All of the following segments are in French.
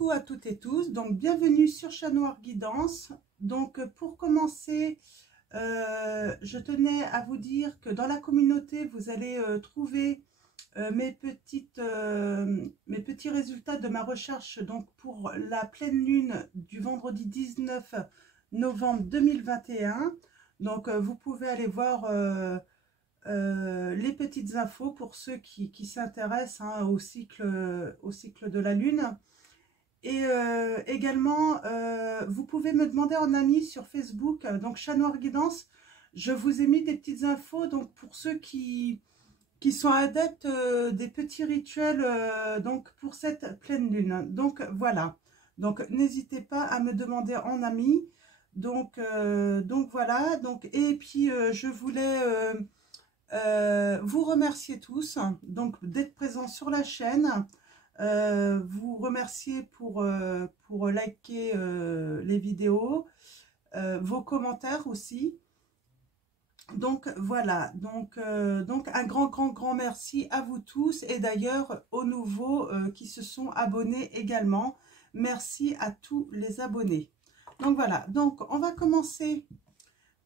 Coucou à toutes et tous, donc bienvenue sur Chat Noir Guidance. Donc pour commencer, je tenais à vous dire que dans la communauté, vous allez trouver mes petits résultats de ma recherche donc pour la pleine lune du vendredi 19 novembre 2021. Donc vous pouvez aller voir les petites infos pour ceux qui s'intéressent au cycle de la lune. Et également, vous pouvez me demander en ami sur Facebook, donc Chat Noir Guidance. Je vous ai mis des petites infos donc pour ceux qui sont adeptes des petits rituels donc pour cette pleine lune. Donc voilà, donc n'hésitez pas à me demander en ami. Donc voilà, donc et puis je voulais vous remercier tous donc d'être présents sur la chaîne. Vous remercier pour liker les vidéos, vos commentaires aussi. Donc voilà, donc un grand merci à vous tous et d'ailleurs aux nouveaux qui se sont abonnés également. Merci à tous les abonnés. Donc voilà, donc on va commencer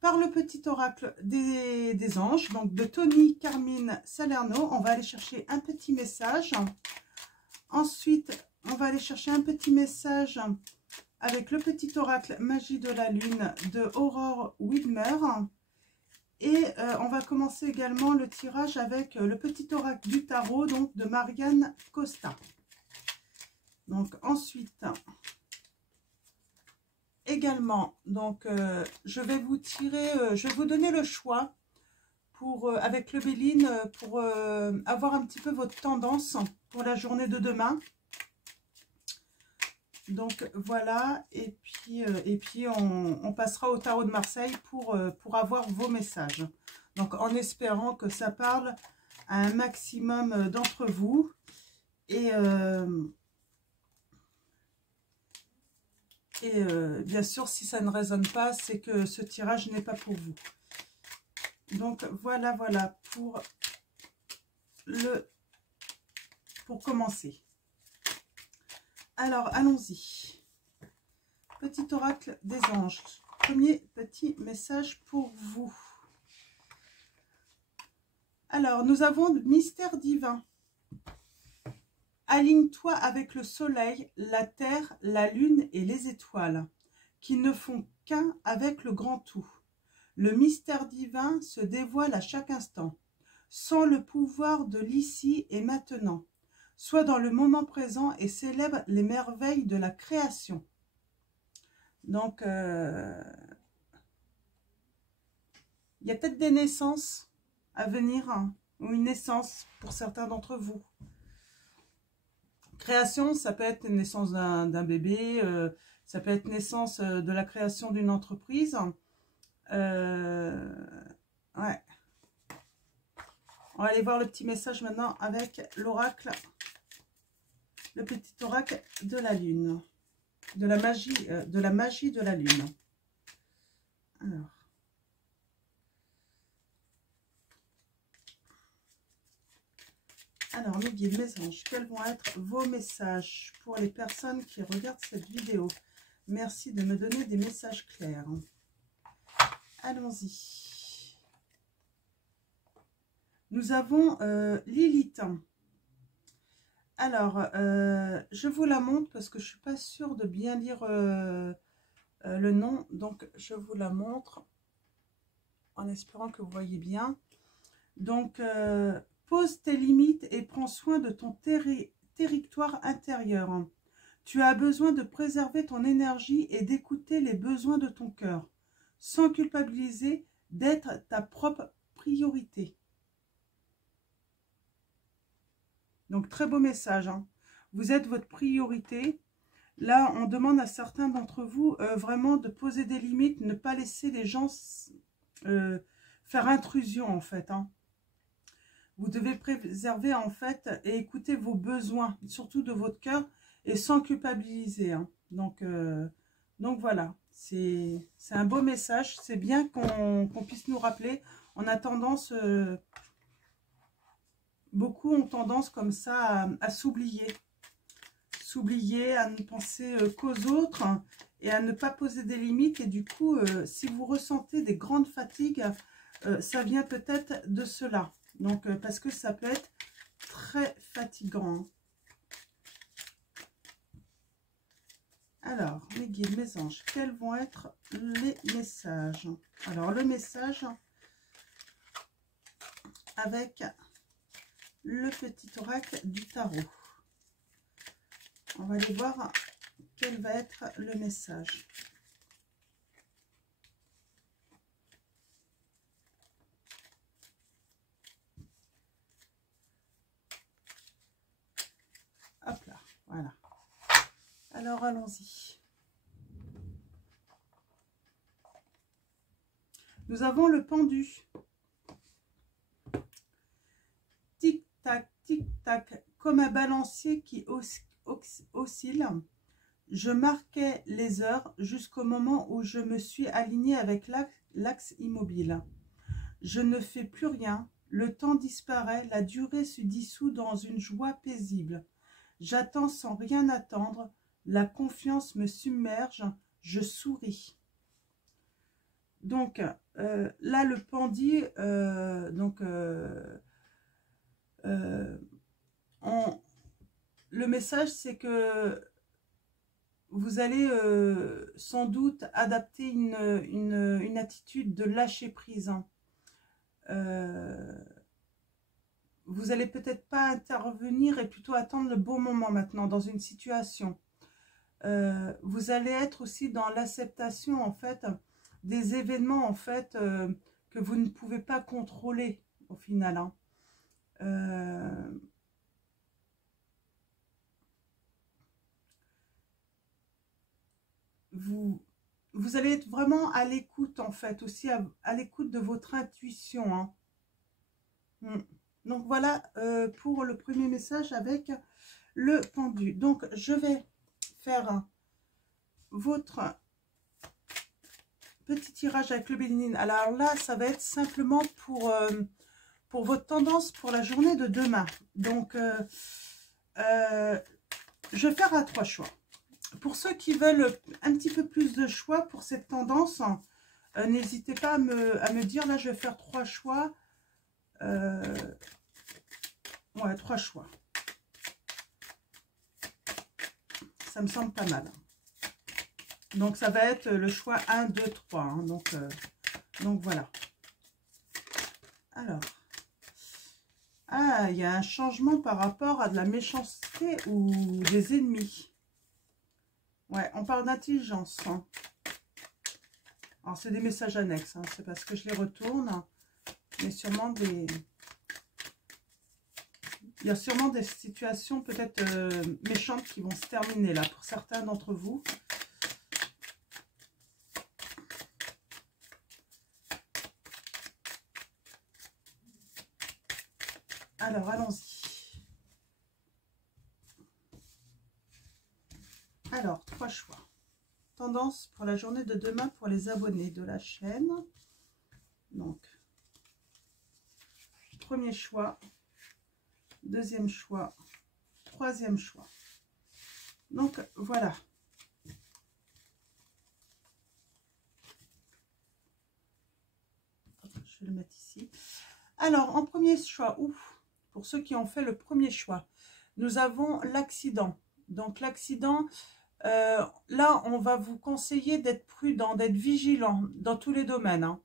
par le petit oracle des anges, donc de Tony Carmine Salerno. On va aller chercher un petit message. Ensuite, on va aller chercher un petit message avec le petit oracle Magie de la Lune de Aurore Widmer. Et on va commencer également le tirage avec le petit oracle du tarot donc de Marianne Costa. Donc ensuite, également, donc je vais vous tirer, je vais vous donner le choix pour avec le Béline pour avoir un petit peu votre tendance pour la journée de demain. Donc voilà, et puis on passera au tarot de Marseille pour avoir vos messages. Donc en espérant que ça parle à un maximum d'entre vous. Et bien sûr, si ça ne résonne pas, c'est que ce tirage n'est pas pour vous. Donc voilà pour commencer. Alors allons-y. Petit oracle des anges. Premier petit message pour vous. Alors nous avons le mystère divin. Aligne-toi avec le soleil, la terre, la lune et les étoiles, qui ne font qu'un avec le grand tout. Le mystère divin se dévoile à chaque instant, sans le pouvoir de l'ici et maintenant. Sois dans le moment présent et célèbre les merveilles de la création. Donc, il y a peut-être des naissances à venir, hein, ou une naissance pour certains d'entre vous. Création, ça peut être une naissance d'un bébé, ça peut être naissance de la création d'une entreprise. Ouais. On va aller voir le petit message maintenant avec l'oracle, le petit oracle de la lune, de la magie de la lune. Alors mes guides, mes anges, quels vont être vos messages pour les personnes qui regardent cette vidéo? Merci de me donner des messages clairs. Allons-y. Nous avons Lilith. Alors, je vous la montre parce que je ne suis pas sûre de bien lire le nom. Donc, je vous la montre en espérant que vous voyez bien. Donc, pose tes limites et prends soin de ton territoire intérieur. Tu as besoin de préserver ton énergie et d'écouter les besoins de ton cœur, sans culpabiliser, d'être ta propre priorité. Donc, très beau message, hein. Vous êtes votre priorité. Là, on demande à certains d'entre vous vraiment de poser des limites, ne pas laisser les gens faire intrusion, en fait, hein. Vous devez préserver, en fait, et écouter vos besoins, surtout de votre cœur, et sans culpabiliser, hein. Donc voilà, c'est un beau message. C'est bien qu'on puisse nous rappeler. On a tendance... beaucoup ont tendance comme ça à s'oublier. s'oublier, à ne penser qu'aux autres et à ne pas poser des limites. Et du coup, si vous ressentez des grandes fatigues, ça vient peut-être de cela. Donc, parce que ça peut être très fatigant. Alors, mes guides, mes anges, quels vont être les messages? Alors, le message avec le petit oracle du tarot. On va aller voir quel va être le message. Hop là, voilà. Alors, allons-y. Nous avons le pendu. Tic-tac, tic-tac, comme un balancier qui oscille. Je marquais les heures jusqu'au moment où je me suis alignée avec l'axe immobile. Je ne fais plus rien, le temps disparaît, la durée se dissout dans une joie paisible. J'attends sans rien attendre, la confiance me submerge, je souris. Donc, là, le pendu, le message, c'est que vous allez sans doute adapter une attitude de lâcher prise. Hein. Vous allez peut-être pas intervenir et plutôt attendre le bon moment maintenant dans une situation. Vous allez être aussi dans l'acceptation en fait des événements en fait que vous ne pouvez pas contrôler au final. Hein. Vous allez être vraiment à l'écoute en fait, aussi à l'écoute de votre intuition. Hein. Donc voilà pour le premier message avec le pendu. Donc je vais faire votre petit tirage avec le béline. Alors là, ça va être simplement pour votre tendance pour la journée de demain. Donc je vais faire à 3 choix. Pour ceux qui veulent un petit peu plus de choix pour cette tendance, n'hésitez pas à me dire. Là, je vais faire 3 choix. Ouais, 3 choix. Ça me semble pas mal. Donc, ça va être le choix 1, 2, 3. Hein, donc voilà. Alors. Ah, il y a un changement par rapport à de la méchanceté ou des ennemis. Ouais, on parle d'intelligence. Hein. Alors, c'est des messages annexes. Hein, c'est parce que je les retourne. Mais sûrement des... Il y a sûrement des situations peut-être méchantes qui vont se terminer là pour certains d'entre vous. Alors, allons-y. Alors, 3 choix. Tendance pour la journée de demain pour les abonnés de la chaîne. Donc, premier choix. Deuxième choix. Troisième choix. Donc, voilà. Je vais le mettre ici. Alors, en premier choix, pour ceux qui ont fait le premier choix, nous avons l'accident. Donc, l'accident, là, on va vous conseiller d'être prudent, d'être vigilant dans tous les domaines. Hein.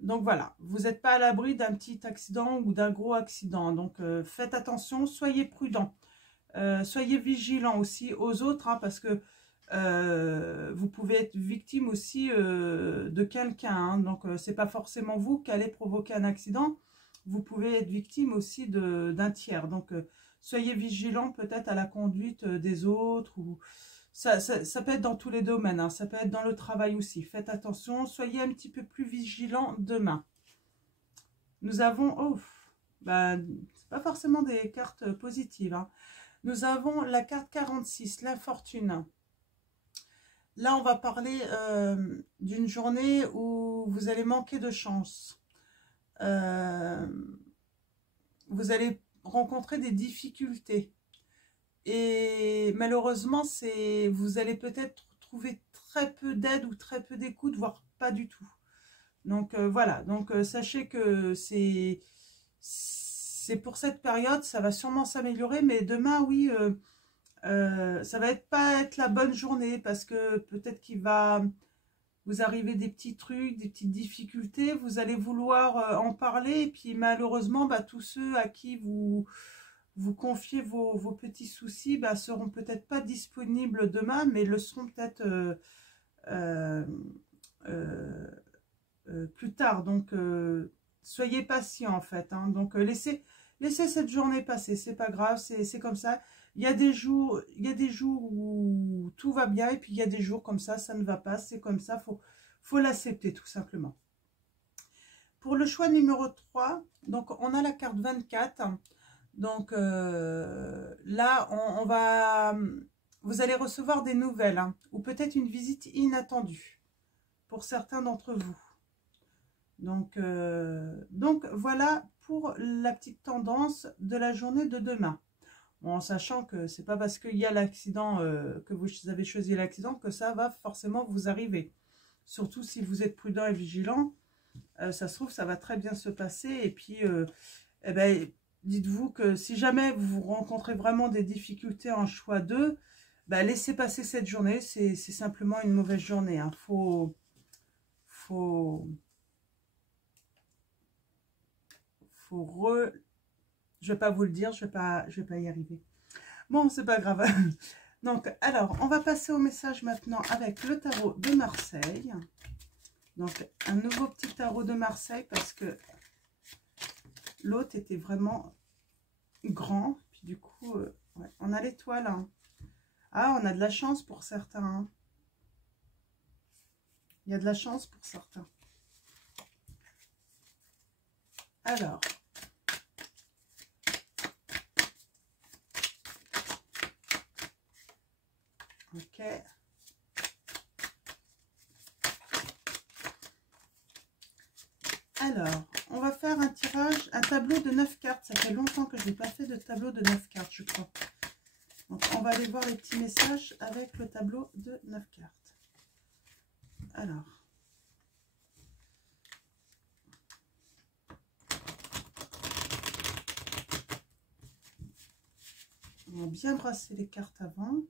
Donc, voilà, vous n'êtes pas à l'abri d'un petit accident ou d'un gros accident. Donc, faites attention, soyez prudent. Soyez vigilant aussi aux autres, hein, parce que vous pouvez être victime aussi de quelqu'un. Hein, donc, c'est pas forcément vous qui allez provoquer un accident. Vous pouvez être victime aussi d'un tiers. Donc, soyez vigilant peut-être à la conduite des autres. Ou ça peut être dans tous les domaines. Hein, ça peut être dans le travail aussi. Faites attention. Soyez un petit peu plus vigilant demain. Nous avons... Oh, c'est pas forcément des cartes positives. Hein. Nous avons la carte 46, l'infortune. Là, on va parler d'une journée où vous allez manquer de chance. Vous allez rencontrer des difficultés. Et malheureusement, vous allez peut-être trouver très peu d'aide ou très peu d'écoute, voire pas du tout. Donc voilà, donc sachez que c'est pour cette période, ça va sûrement s'améliorer, mais demain, oui, ça va pas être la bonne journée parce que peut-être qu'il va vous arriver des petits trucs, des petites difficultés, vous allez vouloir en parler, et puis malheureusement, bah, tous ceux à qui vous confiez vos petits soucis, bah, seront peut-être pas disponibles demain, mais le seront peut-être euh, euh, plus tard. Donc, soyez patient en fait. Hein. Donc, laissez cette journée passer. C'est pas grave, c'est comme ça. Il y a des jours où tout va bien et puis il y a des jours comme ça ne va pas. C'est comme ça, faut l'accepter tout simplement. Pour le choix numéro 3, donc on a la carte 24. Donc là, vous allez recevoir des nouvelles hein, ou peut-être une visite inattendue pour certains d'entre vous. Donc voilà pour la petite tendance de la journée de demain. Bon, en sachant que c'est pas parce qu'il y a l'accident, que vous avez choisi l'accident, que ça va forcément vous arriver. Surtout si vous êtes prudent et vigilant, ça se trouve, ça va très bien se passer. Et puis, eh ben, dites-vous que si jamais vous rencontrez vraiment des difficultés en choix 2, ben, laissez passer cette journée. C'est simplement une mauvaise journée. Hein. Je vais pas vous le dire, je vais pas y arriver. Bon, c'est pas grave. Donc, alors, on va passer au message maintenant avec le tarot de Marseille. Donc, un nouveau petit tarot de Marseille parce que l'autre était vraiment grand. Puis du coup, ouais, on a l'étoile. Hein. Ah, on a de la chance pour certains. Hein. Il y a de la chance pour certains. Alors, ok. Alors, on va faire un tirage, un tableau de 9 cartes. Ça fait longtemps que je n'ai pas fait de tableau de 9 cartes, je crois. Donc, on va aller voir les petits messages avec le tableau de 9 cartes. Alors. On va bien brasser les cartes avant.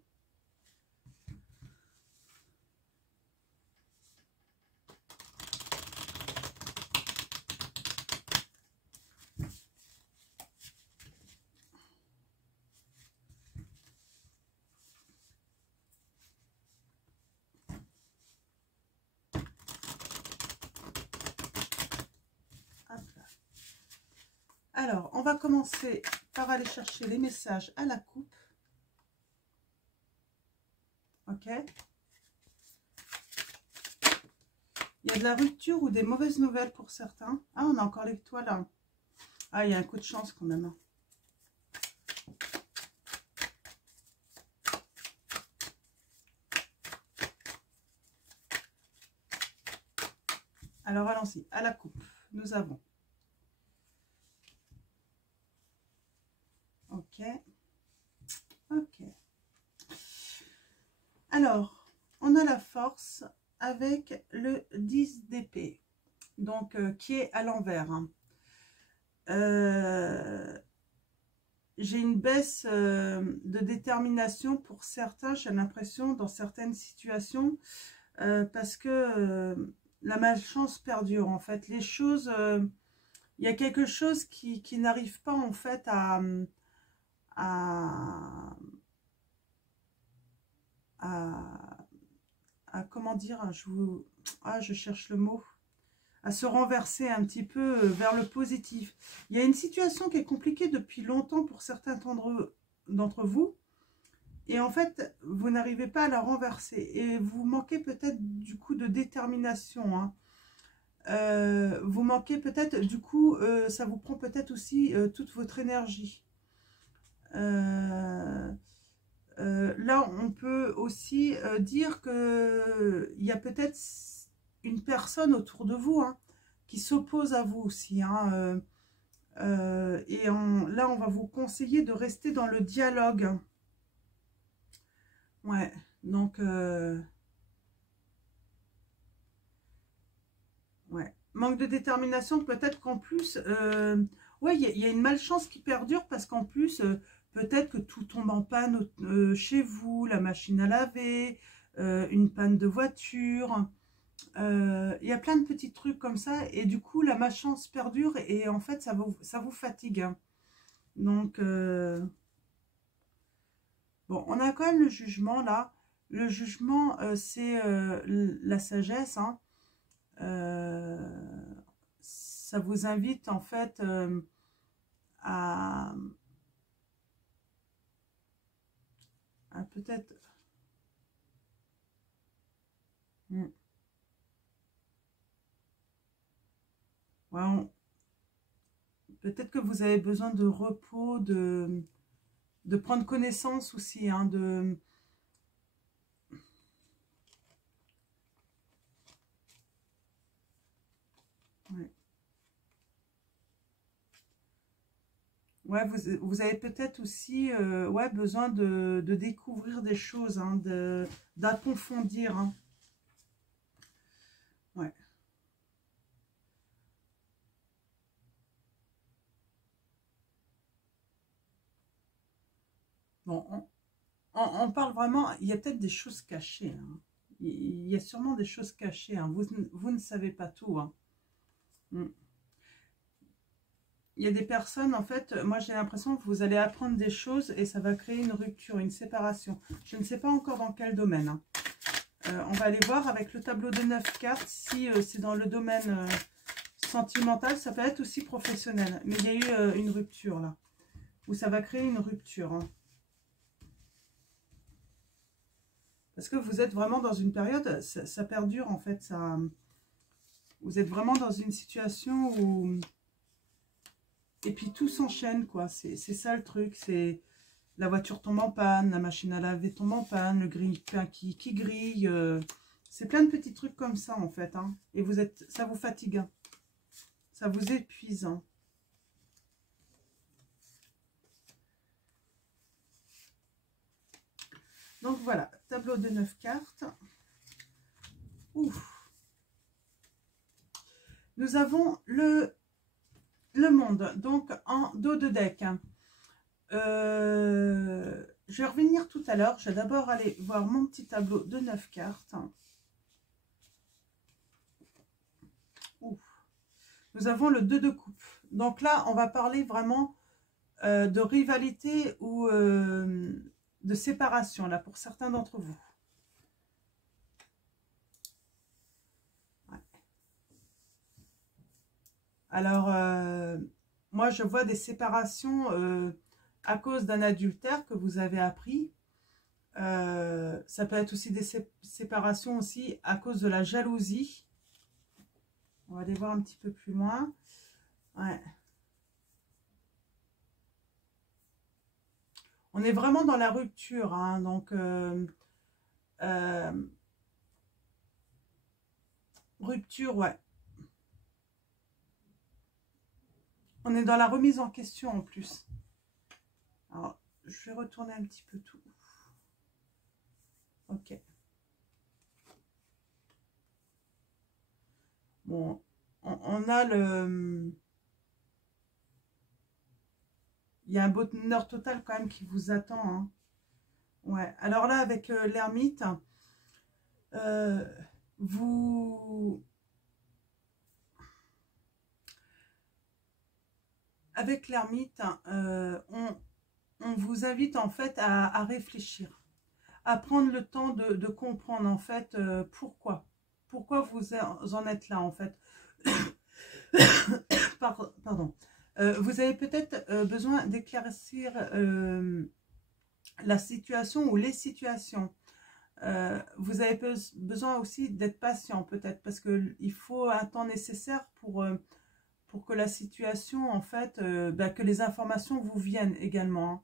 Alors, on va commencer par aller chercher les messages à la coupe. Ok. Il y a de la rupture ou des mauvaises nouvelles pour certains. Ah, on a encore l'étoile là. Ah, il y a un coup de chance quand même. Alors, allons-y. À la coupe, nous avons. Ok. Ok. Alors, on a la force avec le 10 d'épée. Donc, qui est à l'envers. Hein. J'ai une baisse de détermination pour certains, j'ai l'impression, dans certaines situations, parce que la malchance perdure, en fait. Les choses, il y a quelque chose qui n'arrive pas, en fait, à comment dire, je cherche le mot, à se renverser un petit peu vers le positif. Il y a une situation qui est compliquée depuis longtemps pour certains d'entre vous, et en fait, vous n'arrivez pas à la renverser, et vous manquez peut-être du coup de détermination, hein. Vous manquez peut-être, du coup, ça vous prend peut-être aussi toute votre énergie. Là, on peut aussi dire qu'il y a peut-être une personne autour de vous hein, qui s'oppose à vous aussi. Hein, là, on va vous conseiller de rester dans le dialogue. Ouais, donc, ouais. Manque de détermination, peut-être qu'en plus, ouais, il y a une malchance qui perdure parce qu'en plus, peut-être que tout tombe en panne chez vous, la machine à laver, une panne de voiture. Il y a plein de petits trucs comme ça et du coup, la malchance perdure et en fait, ça vous fatigue, hein. Donc, bon, on a quand même le jugement là. Le jugement, c'est la sagesse, hein. Ça vous invite en fait à, peut-être... Hmm, ouais, peut-être que vous avez besoin de repos, de prendre connaissance aussi, hein, ouais. Ouais, vous avez peut-être aussi ouais, besoin de découvrir des choses, hein, d'approfondir, hein. Ouais. Bon, on parle vraiment, il y a peut-être des choses cachées, hein. Il y a sûrement des choses cachées, hein. Vous ne savez pas tout, hein. Mm. Il y a des personnes, en fait, moi j'ai l'impression que vous allez apprendre des choses et ça va créer une rupture, une séparation. Je ne sais pas encore dans quel domaine, hein. On va aller voir avec le tableau de 9 cartes si c'est dans le domaine sentimental, ça peut être aussi professionnel. Mais il y a eu une rupture là, où ça va créer une rupture, hein. Parce que vous êtes vraiment dans une période, ça perdure en fait, vous êtes vraiment dans une situation où... Et puis tout s'enchaîne quoi, c'est ça le truc, c'est... La voiture tombe en panne, la machine à laver tombe en panne, le grille-pain qui grille. C'est plein de petits trucs comme ça en fait, hein. Et ça vous fatigue, hein. Ça vous épuise, hein. Donc voilà, tableau de 9 cartes. Ouf. Nous avons le monde, donc en dos de deck, hein. Je vais revenir tout à l'heure. Je vais d'abord aller voir mon petit tableau de 9 cartes. Ouf. Nous avons le 2 de coupe. Donc là, on va parler vraiment de rivalité ou de séparation, là, pour certains d'entre vous. Ouais. Alors, moi, je vois des séparations à cause d'un adultère que vous avez appris. Ça peut être aussi des séparations aussi à cause de la jalousie. On va aller voir un petit peu plus loin. Ouais. On est vraiment dans la rupture, hein, donc euh, rupture, ouais. On est dans la remise en question en plus. Alors, je vais retourner un petit peu tout. Ok. Bon, on a le... Il y a un bonheur total quand même qui vous attend, hein. Ouais. Alors là, avec l'ermite, euh, vous... Avec l'ermite, on vous invite en fait à réfléchir, à prendre le temps de comprendre en fait pourquoi. Pourquoi vous en êtes là en fait. Pardon. Vous avez peut-être besoin d'éclaircir la situation ou les situations. Vous avez besoin aussi d'être patient peut-être parce qu'il faut un temps nécessaire pour que la situation, en fait, que les informations vous viennent également, hein.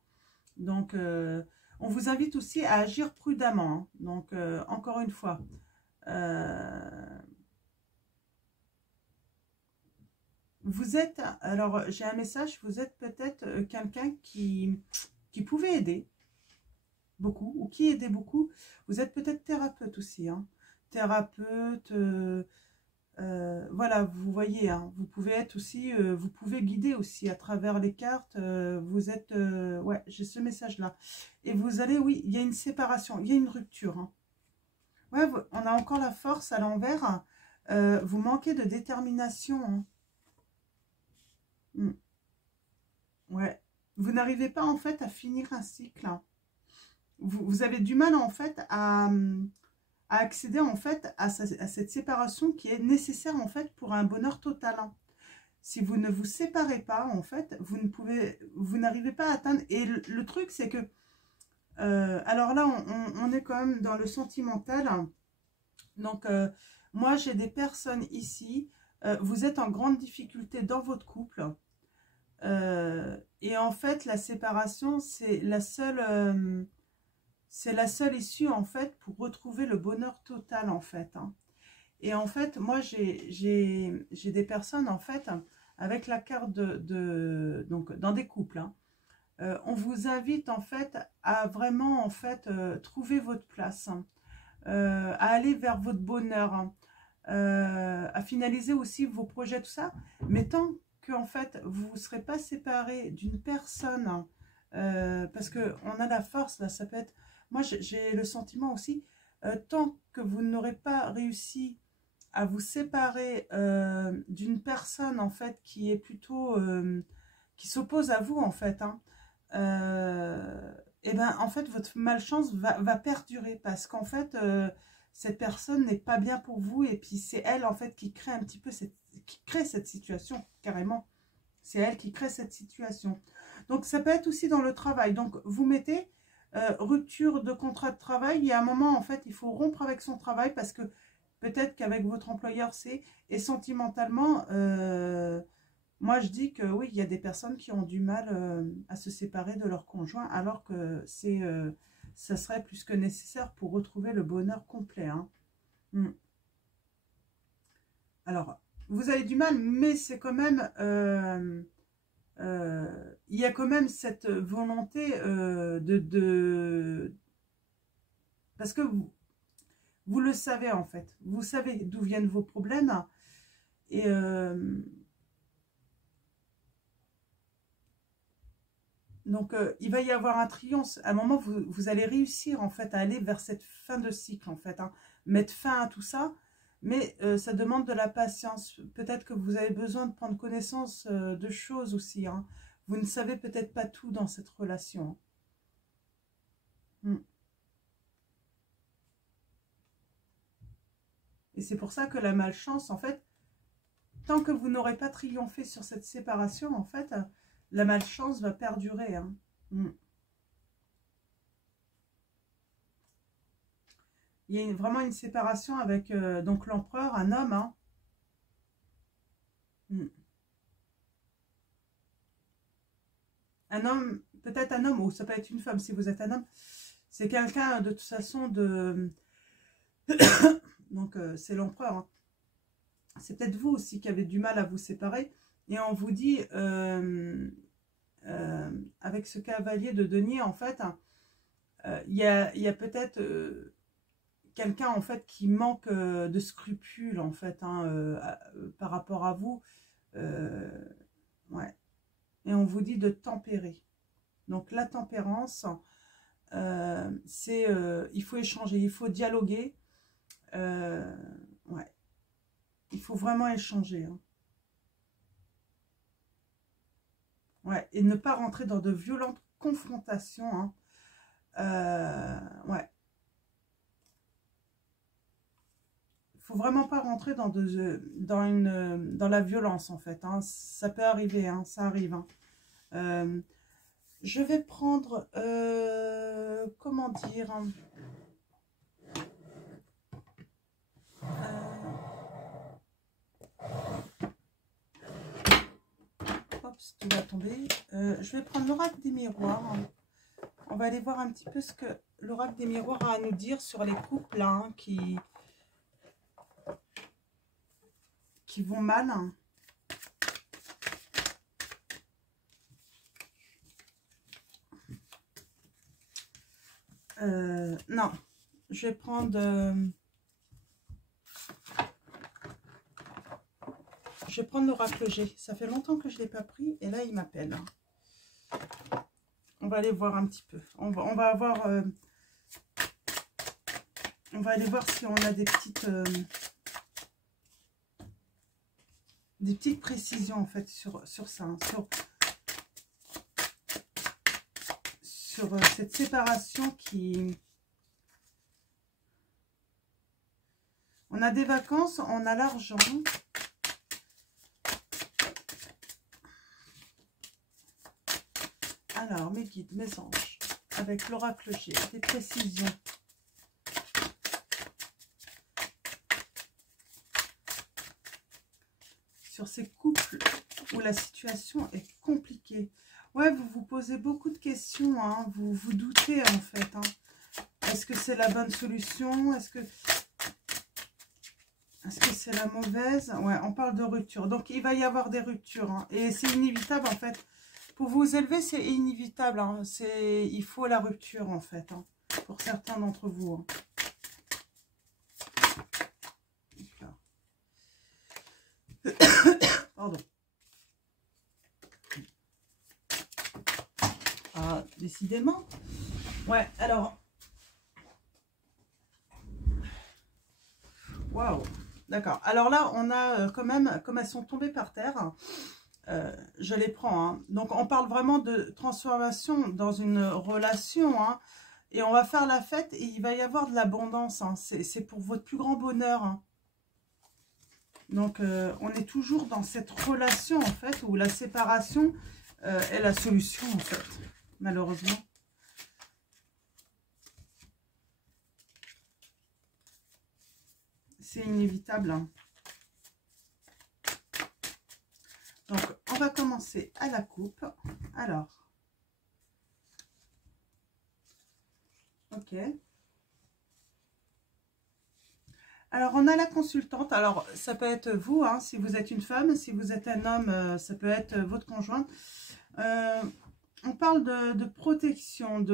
Donc, on vous invite aussi à agir prudemment, hein. Donc, encore une fois, vous êtes, alors j'ai un message, vous êtes peut-être quelqu'un qui pouvait aider. beaucoup, ou qui aidez beaucoup. Vous êtes peut-être thérapeute aussi, hein. Thérapeute, voilà, vous voyez, hein, vous pouvez être aussi, vous pouvez guider aussi à travers les cartes, vous êtes, ouais, j'ai ce message-là. Et vous allez, oui, il y a une séparation, il y a une rupture, hein. Ouais, on a encore la force à l'envers, vous manquez de détermination, hein. Mm. Ouais, vous n'arrivez pas en fait à finir un cycle, hein. Vous avez du mal en fait à accéder en fait à cette séparation qui est nécessaire en fait pour un bonheur total, hein. Si vous ne vous séparez pas en fait, vous n'arrivez pas à atteindre. Et le truc c'est que, alors là on est quand même dans le sentimental, hein. Donc moi j'ai des personnes ici, vous êtes en grande difficulté dans votre couple. Et en fait, la séparation, c'est la seule issue, en fait, pour retrouver le bonheur total, en fait, hein. Et en fait, moi, j'ai des personnes, en fait, avec la carte donc, dans des couples, hein, on vous invite, en fait, à vraiment, en fait, trouver votre place, hein, à aller vers votre bonheur, hein, à finaliser aussi vos projets, tout ça. Mais tant que en fait vous ne serez pas séparés d'une personne, parce que on a la force là, ça peut être, moi j'ai le sentiment aussi, tant que vous n'aurez pas réussi à vous séparer d'une personne en fait qui est plutôt qui s'oppose à vous en fait, hein, et ben en fait votre malchance va perdurer, parce qu'en fait cette personne n'est pas bien pour vous, et puis c'est elle en fait qui crée un petit peu qui crée cette situation, carrément. C'est elle qui crée cette situation. Donc ça peut être aussi dans le travail. Donc vous mettez rupture de contrat de travail. Il y a un moment en fait il faut rompre avec son travail, parce que peut-être qu'avec votre employeur c'est, et sentimentalement, moi je dis que oui, il y a des personnes qui ont du mal à se séparer de leur conjoint, alors que ça serait plus que nécessaire pour retrouver le bonheur complet, hein. Alors, vous avez du mal, mais c'est quand même, il y a quand même cette volonté parce que vous le savez en fait, vous savez d'où viennent vos problèmes, et donc il va y avoir un triomphe. À un moment, vous allez réussir en fait à aller vers cette fin de cycle en fait, hein, mettre fin à tout ça. Mais ça demande de la patience. Peut-être que vous avez besoin de prendre connaissance de choses aussi, hein. Vous ne savez peut-être pas tout dans cette relation, hein. Et c'est pour ça que la malchance, en fait, tant que vous n'aurez pas triomphé sur cette séparation, en fait, la malchance va perdurer, hein. Il y a vraiment une séparation avec donc l'empereur, un homme, hein. Un homme, peut-être un homme, ou ça peut être une femme si vous êtes un homme. C'est quelqu'un de toute façon de... Donc c'est l'empereur, hein. C'est peut-être vous aussi qui avez du mal à vous séparer. Et on vous dit, avec ce cavalier de denier, en fait, il y a peut-être quelqu'un en fait qui manque de scrupules en fait, hein, par rapport à vous. Ouais. Et on vous dit de tempérer. Donc la tempérance, c'est il faut échanger, il faut dialoguer. Ouais. Il faut vraiment échanger, hein. Ouais. Et ne pas rentrer dans de violentes confrontations, hein. Ouais. Faut vraiment pas rentrer dans dans la violence en fait, hein. Ça peut arriver, hein, ça arrive, hein. Je vais prendre comment dire, oups, tout va tomber. Je vais prendre l'oracle des miroirs. On va aller voir un petit peu ce que l'oracle des miroirs a à nous dire sur les couples, hein, qui vont mal, hein. Non, je vais prendre... je vais prendre l'oracle G. Ça fait longtemps que je ne l'ai pas pris. Et là, il m'appelle. On va aller voir un petit peu. On va avoir... on va aller voir si on a des petites précisions, en fait, sur ça. Hein, sur cette séparation qui... On a des vacances, on a l'argent. Alors, mes guides, mes anges, avec l'oracle G, des précisions. Sur ces couples où la situation est compliquée. Ouais, vous vous posez beaucoup de questions, hein, vous vous doutez en fait. Hein. Est-ce que c'est la bonne solution? Est-ce que c'est la mauvaise? Ouais, on parle de rupture. Donc, il va y avoir des ruptures. Hein, et c'est inévitable en fait. Pour vous élever, c'est inévitable. Hein, il faut la rupture en fait. Hein, pour certains d'entre vous. Hein. Pardon. Ah, décidément. Ouais, alors. Waouh. D'accord. Alors là, on a quand même, comme elles sont tombées par terre, je les prends. Hein. Donc, on parle vraiment de transformation dans une relation. Hein, et on va faire la fête et il va y avoir de l'abondance. Hein, c'est pour votre plus grand bonheur. Hein. Donc, on est toujours dans cette relation, en fait, où la séparation est la solution, en fait, malheureusement. C'est inévitable. Hein. Donc, on va commencer à la coupe. Alors, ok. Alors, on a la consultante. Alors, ça peut être vous, hein, si vous êtes une femme. Si vous êtes un homme, ça peut être votre conjoint. On parle de protection,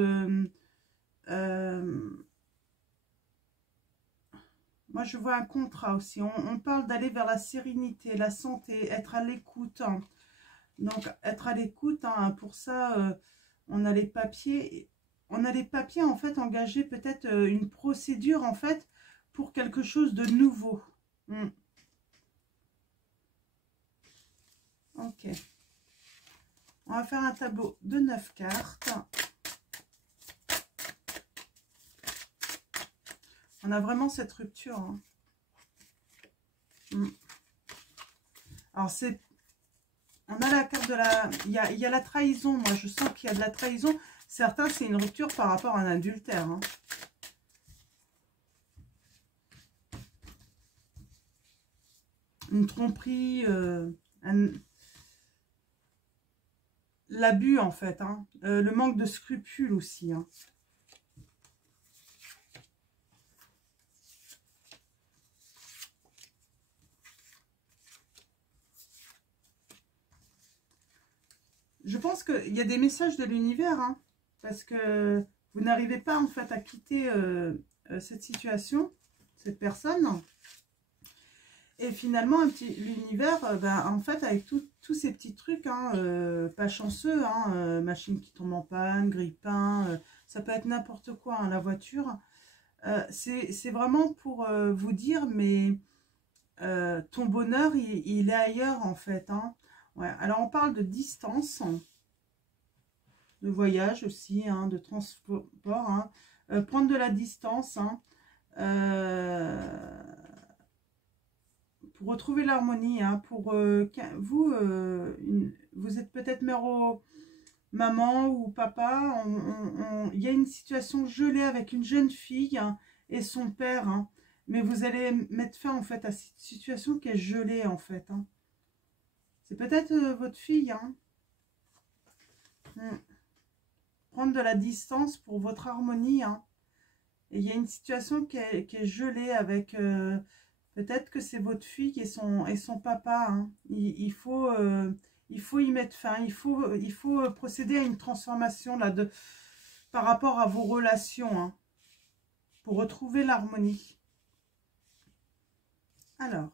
moi, je vois un contrat aussi. On parle d'aller vers la sérénité, la santé, être à l'écoute. Hein. Donc, être à l'écoute, hein, pour ça, on a les papiers. On a les papiers, en fait, engager peut-être une procédure, en fait, pour quelque chose de nouveau. Ok. On va faire un tableau de 9 cartes. On a vraiment cette rupture. Hein. Alors, c'est... On a la carte de la... Il y a la trahison. Moi, je sens qu'il y a de la trahison. Certains, c'est une rupture par rapport à un adultère. Hein. Une tromperie, l'abus en fait, hein. Le manque de scrupules aussi. Hein. Je pense qu'il y a des messages de l'univers, hein, parce que vous n'arrivez pas en fait à quitter cette situation, cette personne. Et finalement, l'univers, en fait, avec tous ces petits trucs, hein, pas chanceux, hein, machine qui tombe en panne, grille-pain, ça peut être n'importe quoi, hein, la voiture. C'est vraiment pour vous dire, mais ton bonheur, il est ailleurs, en fait. Hein. Ouais. Alors, on parle de distance, de voyage aussi, hein, de transport, hein, prendre de la distance, hein, pour retrouver l'harmonie, hein, pour vous, vous êtes peut-être maman ou papa, il y a une situation gelée avec une jeune fille, hein, et son père, hein, mais vous allez mettre fin en fait à cette situation qui est gelée en fait. Hein. C'est peut-être votre fille. Hein. Prendre de la distance pour votre harmonie. Hein. Et il y a une situation qui est gelée avec... peut-être que c'est votre fille et son papa. Hein. Il faut y mettre fin. Il faut procéder à une transformation là, par rapport à vos relations, hein, pour retrouver l'harmonie. Alors,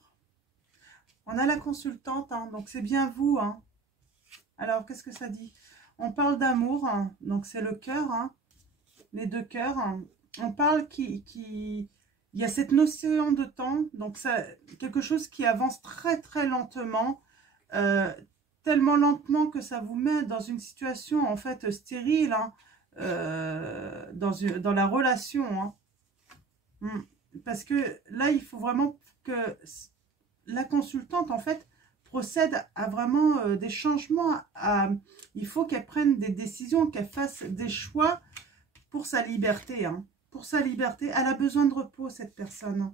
on a la consultante, hein, donc c'est bien vous. Hein. Alors, qu'est-ce que ça dit? On parle d'amour, hein, donc c'est le cœur, hein, les deux cœurs. Hein. On parle il y a cette notion de temps, donc ça, quelque chose qui avance très très lentement, tellement lentement que ça vous met dans une situation en fait stérile, hein, dans la relation. Hein. Parce que là, il faut vraiment que la consultante en fait procède à vraiment des changements. Il faut qu'elle prenne des décisions, qu'elle fasse des choix pour sa liberté. Hein. Pour sa liberté, elle a besoin de repos, cette personne.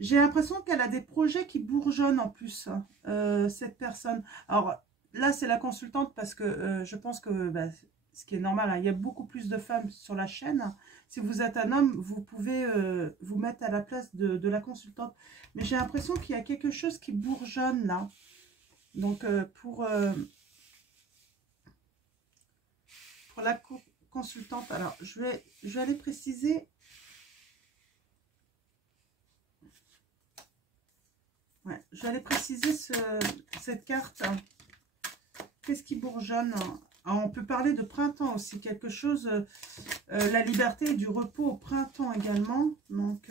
J'ai l'impression qu'elle a des projets qui bourgeonnent en plus, cette personne. Alors là, c'est la consultante parce que je pense que, bah, ce qui est normal, hein, il y a beaucoup plus de femmes sur la chaîne. Si vous êtes un homme, vous pouvez vous mettre à la place de la consultante. Mais j'ai l'impression qu'il y a quelque chose qui bourgeonne là. Donc pour la consultante, alors je vais aller préciser. Ouais, je vais aller préciser cette carte. Qu'est-ce qui bourgeonne? Alors, on peut parler de printemps aussi, quelque chose, la liberté et du repos au printemps également. Donc,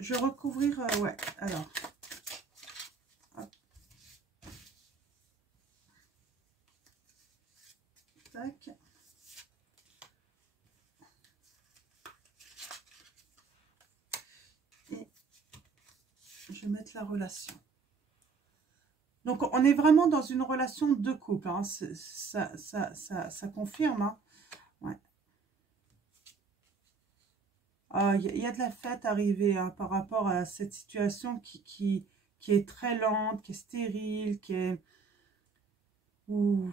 je vais recouvrir, ouais, alors. Hop. Tac. Et je vais mettre la relation. Donc, on est vraiment dans une relation de couple. Hein. Ça confirme. Hein. Ouais. Il y a de la fête arrivée, hein, par rapport à cette situation qui est très lente, qui est stérile, où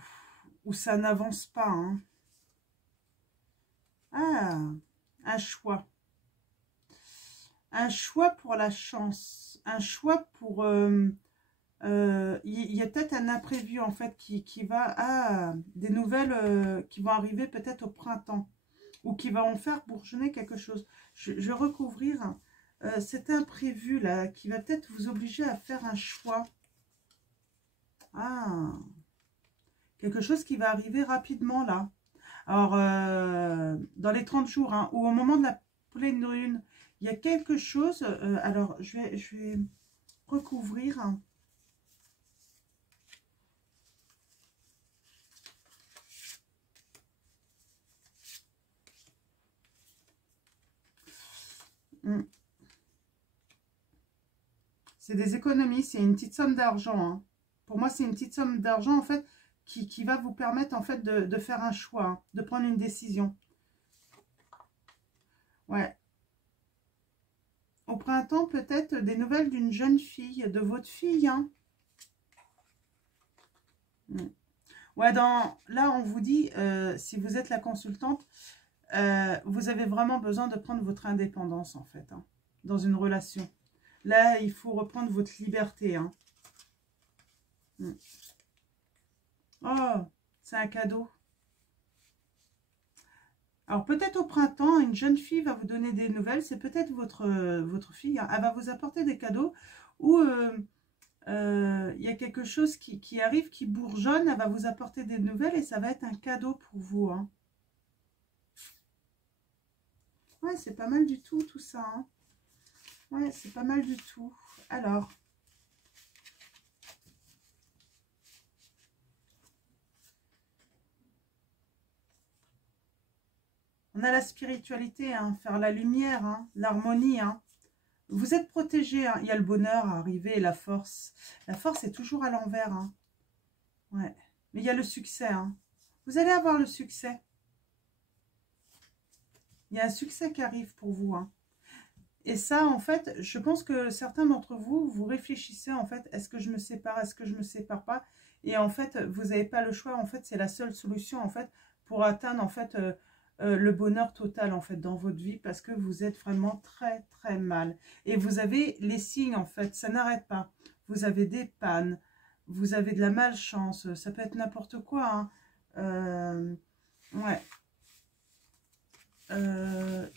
ça n'avance pas. Hein. Ah, un choix. Un choix pour la chance. Un choix pour... y a peut-être un imprévu en fait qui va... Ah, des nouvelles qui vont arriver peut-être au printemps. Ou qui vont faire bourgeonner quelque chose. Je vais recouvrir cet imprévu là, qui va peut-être vous obliger à faire un choix. Ah, quelque chose qui va arriver rapidement là. Alors, dans les 30 jours, hein, ou au moment de la pleine lune, il y a quelque chose. Alors, je vais recouvrir. Hein. C'est des économies, c'est une petite somme d'argent. Hein. Pour moi, c'est une petite somme d'argent, en fait, qui va vous permettre, en fait, de faire un choix, hein, de prendre une décision. Ouais. Au printemps, peut-être des nouvelles d'une jeune fille, de votre fille. Hein. Ouais, là, on vous dit, si vous êtes la consultante, vous avez vraiment besoin de prendre votre indépendance, en fait, hein, dans une relation. Là, il faut reprendre votre liberté. Hein. Oh, c'est un cadeau. Alors, peut-être au printemps, une jeune fille va vous donner des nouvelles. C'est peut-être votre fille. Hein. Elle va vous apporter des cadeaux. Ou il y a quelque chose qui arrive, qui bourgeonne. Elle va vous apporter des nouvelles et ça va être un cadeau pour vous. Hein. Ouais, c'est pas mal du tout ça. Hein. Ouais, c'est pas mal du tout. Alors... On a la spiritualité, hein, faire la lumière, hein, l'harmonie. Hein. Vous êtes protégé, hein. Il y a le bonheur à arriver et la force. La force est toujours à l'envers. Hein. Ouais. Mais il y a le succès. Hein. Vous allez avoir le succès. Il y a un succès qui arrive pour vous. Hein. Et ça, en fait, je pense que certains d'entre vous, vous réfléchissez, en fait, est-ce que je me sépare, est-ce que je ne me sépare pas? Et en fait, vous n'avez pas le choix. En fait, c'est la seule solution, en fait, pour atteindre, en fait... le bonheur total en fait dans votre vie parce que vous êtes vraiment très très mal et vous avez les signes en fait, ça n'arrête pas, vous avez des pannes, vous avez de la malchance, ça peut être n'importe quoi. Hein. Ouais.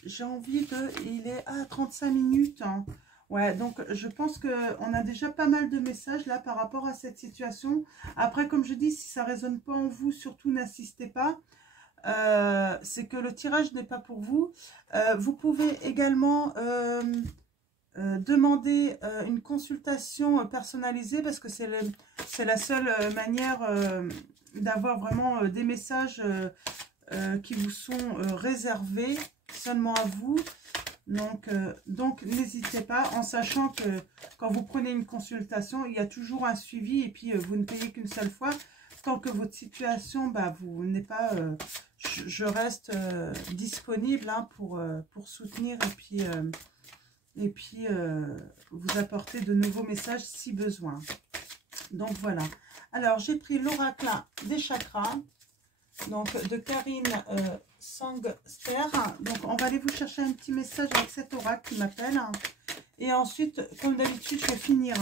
J'ai envie de... Il est à 35 minutes. Hein. Ouais, donc je pense qu'on a déjà pas mal de messages là par rapport à cette situation. Après, comme je dis, si ça ne résonne pas en vous, surtout n'insistez pas. C'est que le tirage n'est pas pour vous. Vous pouvez également demander une consultation personnalisée parce que c'est la seule manière d'avoir vraiment des messages qui vous sont réservés seulement à vous. Donc n'hésitez pas, en sachant que quand vous prenez une consultation, il y a toujours un suivi et puis vous ne payez qu'une seule fois. Tant que votre situation, bah, vous n'êtes pas... je reste disponible hein, pour soutenir et puis vous apporter de nouveaux messages si besoin. Donc voilà. Alors j'ai pris l'oracle des chakras, donc de Karine Sangster. Donc on va aller vous chercher un petit message avec cet oracle qui m'appelle. Et ensuite, comme d'habitude, je vais finir.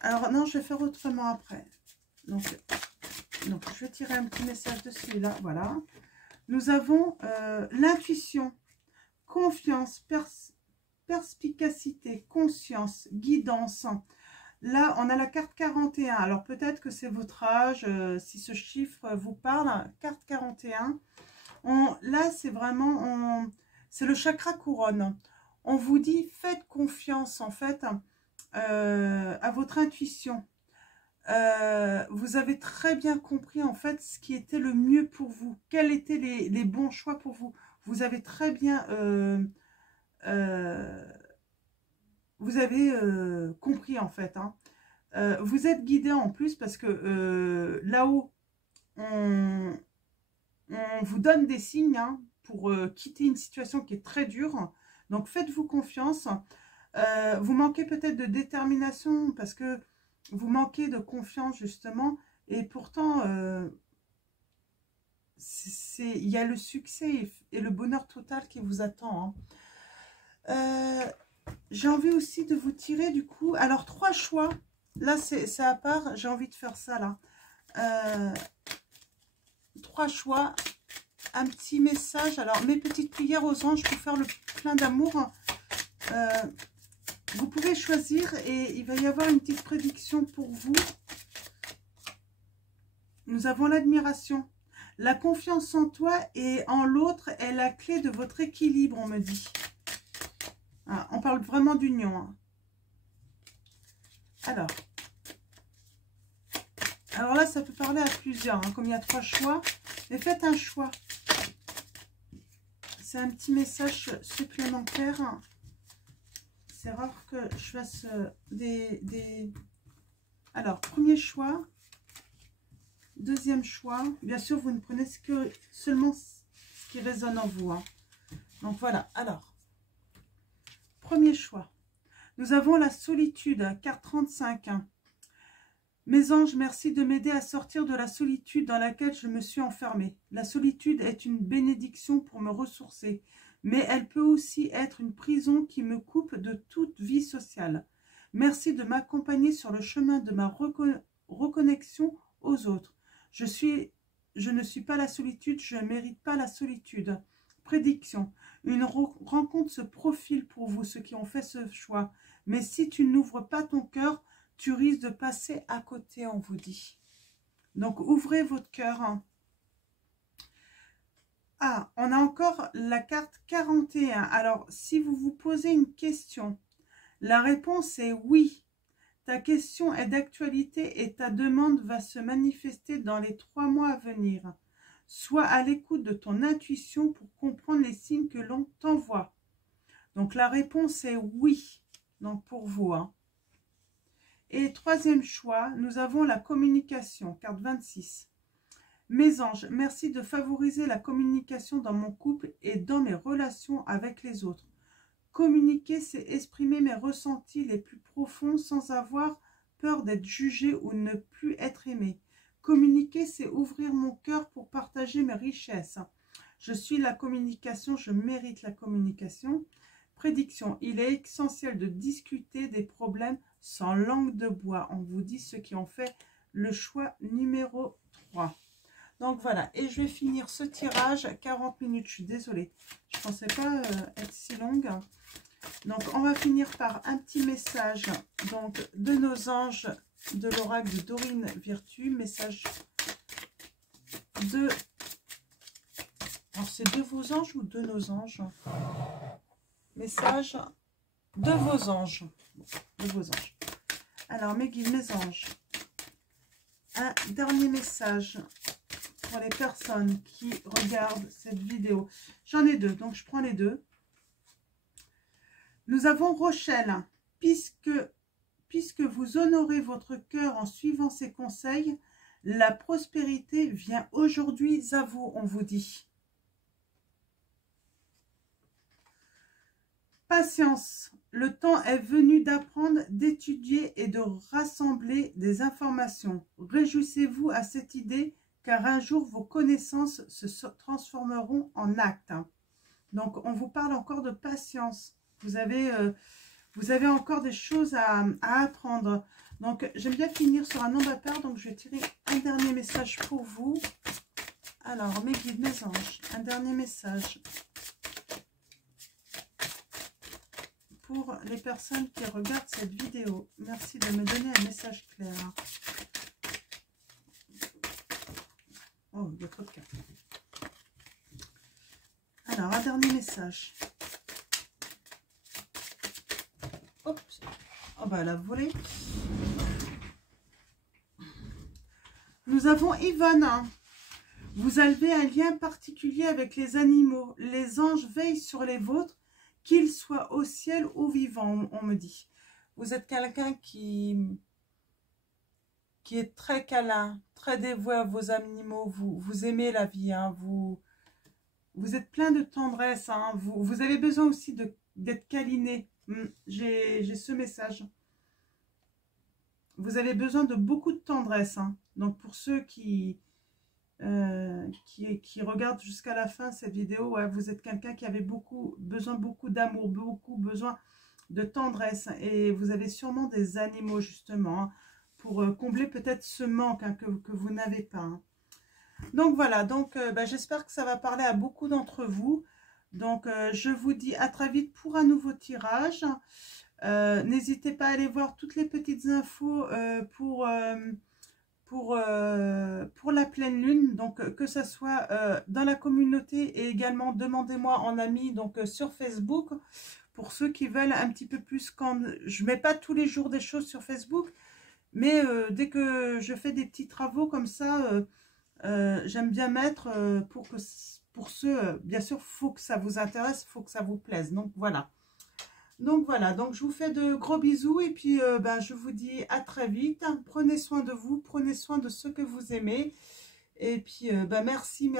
Alors non, je vais faire autrement après. Donc je vais tirer un petit message de celui-là. Voilà. Nous avons l'intuition, confiance, perspicacité, conscience, guidance. Là, on a la carte 41. Alors, peut-être que c'est votre âge, si ce chiffre vous parle. Carte 41. Là, c'est vraiment... c'est le chakra couronne. On vous dit, faites confiance, en fait, à votre intuition. Vous avez très bien compris, en fait, ce qui était le mieux pour vous. Quels étaient les bons choix pour vous. Vous avez très bien... vous avez compris en fait. Hein. Vous êtes guidé en plus parce que là-haut, on vous donne des signes hein, pour quitter une situation qui est très dure. Donc faites-vous confiance. Vous manquez peut-être de détermination parce que vous manquez de confiance justement. Et pourtant, il y a le succès et le bonheur total qui vous attend. Hein. J'ai envie aussi de vous tirer du coup. Alors, 3 choix. Là, c'est à part. J'ai envie de faire ça là. 3 choix. Un petit message. Alors, mes petites prières aux anges pour faire le plein d'amour. Vous pouvez choisir et il va y avoir une petite prédiction pour vous. Nous avons l'admiration. La confiance en toi et en l'autre est la clé de votre équilibre, on me dit. Ah, on parle vraiment d'union. Hein. Alors là, ça peut parler à plusieurs. Hein, comme il y a 3 choix. Mais faites un choix. C'est un petit message supplémentaire. C'est rare que je fasse des... Alors, premier choix. Deuxième choix. Bien sûr, vous ne prenez seulement ce qui résonne en vous. Hein. Donc voilà. Alors. Premier choix. Nous avons la solitude, carte 35. Mes anges, merci de m'aider à sortir de la solitude dans laquelle je me suis enfermée. La solitude est une bénédiction pour me ressourcer, mais elle peut aussi être une prison qui me coupe de toute vie sociale. Merci de m'accompagner sur le chemin de ma reconnexion aux autres. Je ne suis pas la solitude, je ne mérite pas la solitude. Prédiction. Une rencontre se profile pour vous, ceux qui ont fait ce choix. Mais si tu n'ouvres pas ton cœur, tu risques de passer à côté, on vous dit. Donc, ouvrez votre cœur. Hein. Ah, on a encore la carte 41. Alors, si vous vous posez une question, la réponse est oui. Ta question est d'actualité et ta demande va se manifester dans les 3 mois à venir. Sois à l'écoute de ton intuition pour comprendre les signes que l'on t'envoie. Donc, la réponse est oui. Donc, pour vous. Hein. Et troisième choix, nous avons la communication, carte 26. Mes anges, merci de favoriser la communication dans mon couple et dans mes relations avec les autres. Communiquer, c'est exprimer mes ressentis les plus profonds sans avoir peur d'être jugé ou ne plus être aimé. Communiquer, c'est ouvrir mon cœur pour partager mes richesses. Je suis la communication, je mérite la communication. Prédiction, il est essentiel de discuter des problèmes sans langue de bois. On vous dit ceux qui ont fait le choix numéro 3. Donc voilà, et je vais finir ce tirage à 40 minutes. Je suis désolée, je ne pensais pas être si longue. Donc on va finir par un petit message donc, de nos anges de l'oracle de Dorine Virtue. Message de... Alors c'est de vos anges ou de nos anges? Message de vos anges. De vos anges. Alors mes guides, mes anges. Un dernier message pour les personnes qui regardent cette vidéo. J'en ai deux, donc je prends les deux. Nous avons Rochelle. Puisque vous honorez votre cœur en suivant ses conseils, la prospérité vient aujourd'hui à vous, on vous dit. Patience. Le temps est venu d'apprendre, d'étudier et de rassembler des informations. Réjouissez-vous à cette idée, car un jour vos connaissances se transformeront en actes. Donc, on vous parle encore de patience. Vous avez encore des choses à apprendre. Donc, j'aime bien finir sur un nombre impair. Donc, je vais tirer un dernier message pour vous. Alors, mes guides, mes anges, un dernier message pour les personnes qui regardent cette vidéo. Merci de me donner un message clair. Oh, il y a trop de cartes. Alors, un dernier message. Oups. Oh, bah, elle a volé. Nous avons Yvonne. Vous avez un lien particulier avec les animaux. Les anges veillent sur les vôtres, qu'ils soient au ciel ou vivants, on me dit. Vous êtes quelqu'un qui est très câlin, très dévoué à vos animaux. Vous aimez la vie, hein, vous êtes plein de tendresse. Hein, vous avez besoin aussi d'être câliné. J'ai ce message. Vous avez besoin de beaucoup de tendresse. Hein. Donc pour ceux qui regardent jusqu'à la fin cette vidéo, ouais, vous êtes quelqu'un qui avait besoin d'amour, besoin de tendresse. Et vous avez sûrement des animaux justement, hein, pour combler peut-être ce manque, hein, que vous n'avez pas. Hein. Donc voilà, donc j'espère que ça va parler à beaucoup d'entre vous. Donc je vous dis à très vite pour un nouveau tirage. N'hésitez pas à aller voir toutes les petites infos pour la pleine lune, donc que ce soit dans la communauté et également demandez-moi en ami, donc sur Facebook, pour ceux qui veulent un petit peu plus. Quand je mets pas tous les jours des choses sur Facebook, mais dès que je fais des petits travaux comme ça, j'aime bien mettre pour ceux, bien sûr, faut que ça vous intéresse, faut que ça vous plaise. Donc voilà. Donc voilà, donc je vous fais de gros bisous et puis je vous dis à très vite. Prenez soin de vous, prenez soin de ceux que vous aimez. Et puis merci.